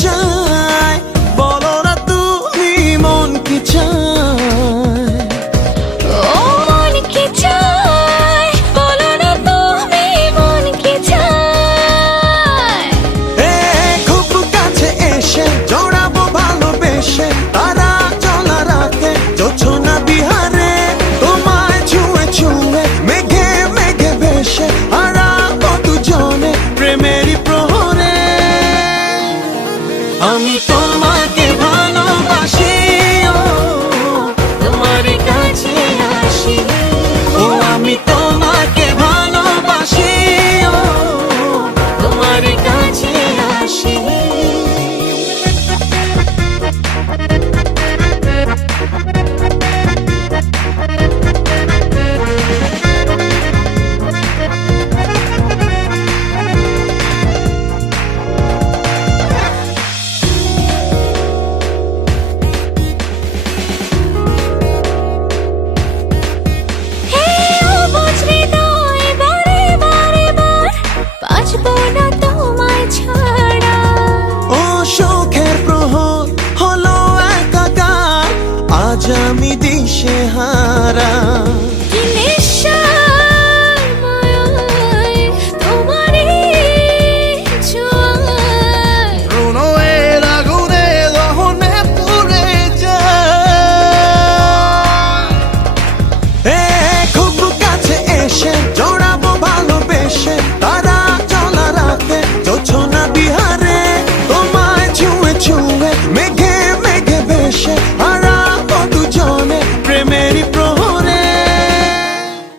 চায়, বলো না তুমি মন কি চায়। ও মন কি চায়, বলো না তুমি মন কি চায়। খুব কাছে এসে জড়াবো ভালোবেসে, তারা চলা রাতে জোছনা বিহারে, তোমায় ছুঁয়ে ছুঁয়ে মেঘে মেঘে ভেসে হারাবো দুজনে প্রেমেরই প্রহরে। আমি তো